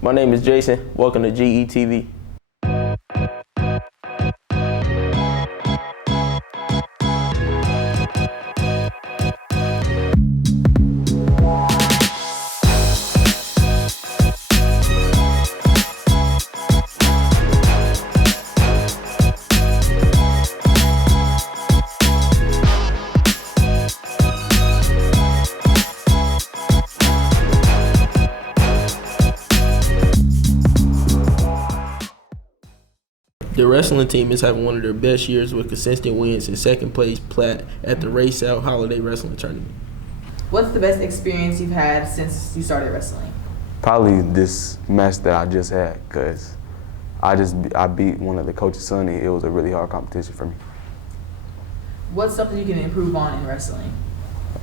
My name is Jason. Welcome to GETV. The wrestling team is having one of their best years with consistent wins and second place plat at the Race Out Holiday Wrestling Tournament. What's the best experience you've had since you started wrestling? Probably this match that I just had, because I beat one of the coach's son, and it was a really hard competition for me. What's something you can improve on in wrestling?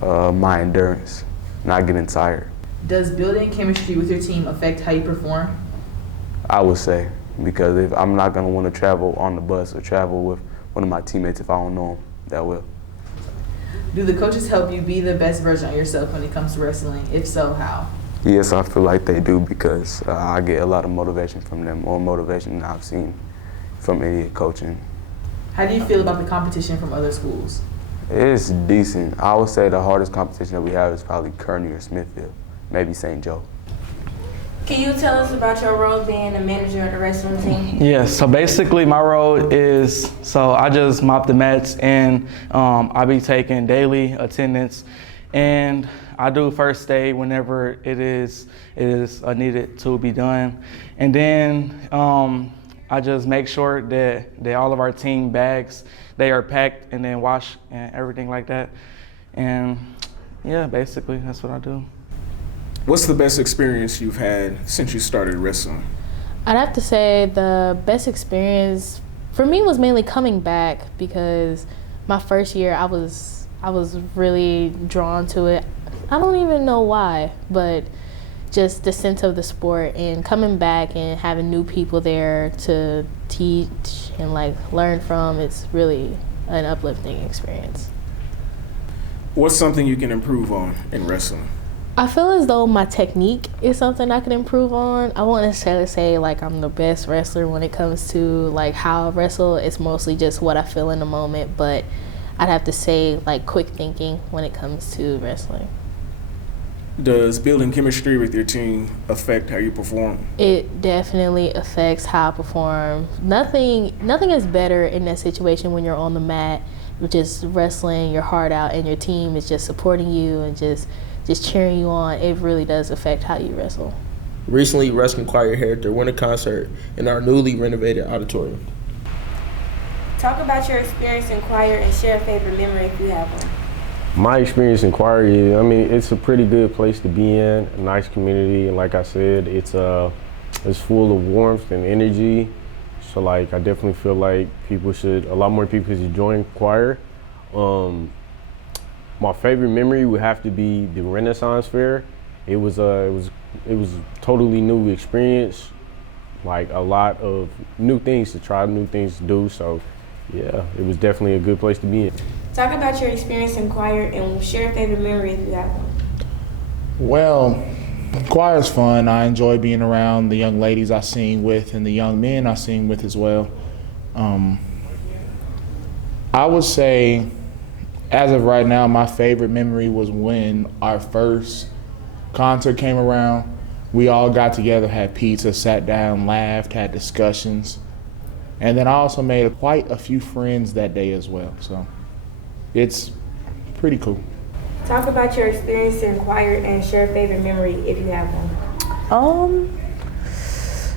My endurance, not getting tired. Does building chemistry with your team affect how you perform? I would say, because if I'm not going to want to travel on the bus or travel with one of my teammates if I don't know them that well. Do the coaches help you be the best version of yourself when it comes to wrestling? If so, how? Yes, I feel like they do, because I get a lot of motivation from them, more motivation than I've seen from any coaching. How do you feel about the competition from other schools? It's decent. I would say the hardest competition that we have is probably Kearney or Smithfield, maybe St. Joe. Can you tell us about your role being a manager of the wrestling team? Yeah, so basically my role is, I just mop the mats, and I be taking daily attendance, and I do first aid whenever it is needed to be done. And then I just make sure that all of our team bags, they are packed and then washed and everything like that. And yeah, basically that's what I do. What's the best experience you've had since you started wrestling? I'd have to say the best experience for me was mainly coming back, because my first year I was really drawn to it. I don't even know why, but just the sense of the sport and coming back and having new people there to teach and learn from, it's really an uplifting experience. What's something you can improve on in wrestling? I feel as though my technique is something I can improve on. I won't necessarily say I'm the best wrestler when it comes to how I wrestle. It's mostly just what I feel in the moment, but I'd have to say quick thinking when it comes to wrestling. Does building chemistry with your team affect how you perform? It definitely affects how I perform. Nothing is better in that situation when you're on the mat, just wrestling your heart out, and your team is just supporting you and just cheering you on. It really does affect how you wrestle. Recently, Wrestling Choir held their winter concert in our newly renovated auditorium. Talk about your experience in choir and share a favorite memory if you have one. My experience in choir is, it's a pretty good place to be in, a nice community, and like I said, it's full of warmth and energy. So I definitely feel like a lot more people should join choir. My favorite memory would have to be the Renaissance Fair. It was a totally new experience, a lot of new things to try, new things to do. So yeah, it was definitely a good place to be in. Talk about your experience in choir and share a favorite memory if you have one. Well, choir's fun. I enjoy being around the young ladies I sing with and the young men I sing with as well. I would say, as of right now, my favorite memory was when our first concert came around. We all got together, had pizza, sat down, laughed, had discussions. And then I also made quite a few friends that day as well. So it's pretty cool. Talk about your experience in choir and share a favorite memory if you have one.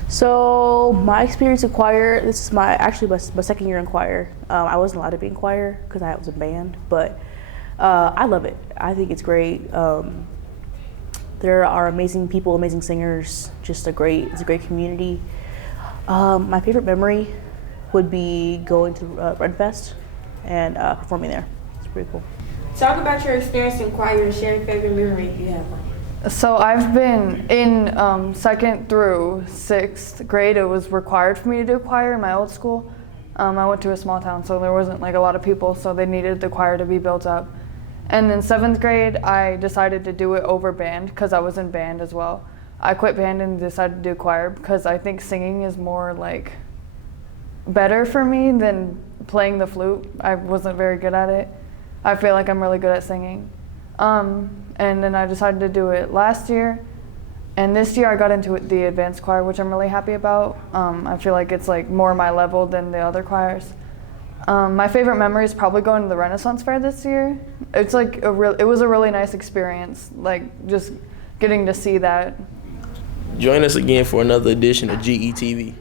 So my experience in choir, this is my second year in choir. I wasn't allowed to be in choir because I was in band, but I love it. I think it's great. There are amazing people, amazing singers, it's a great community. My favorite memory would be going to Redfest and performing there. It's pretty cool. Talk about your experience in choir and share a favorite memory if you have one. So I've been in second through sixth grade. It was required for me to do choir in my old school. I went to a small town, so there wasn't a lot of people, so they needed the choir to be built up. And in seventh grade, I decided to do it over band because I was in band as well. I quit band and decided to do choir because I think singing is more like better for me than playing the flute. I wasn't very good at it. I feel like I'm really good at singing. And then I decided to do it last year. And this year I got into the advanced choir, which I'm really happy about. I feel like it's like more my level than the other choirs. My favorite memory is probably going to the Renaissance Fair this year. It's like it was a really nice experience, like just getting to see that. Join us again for another edition of GETV.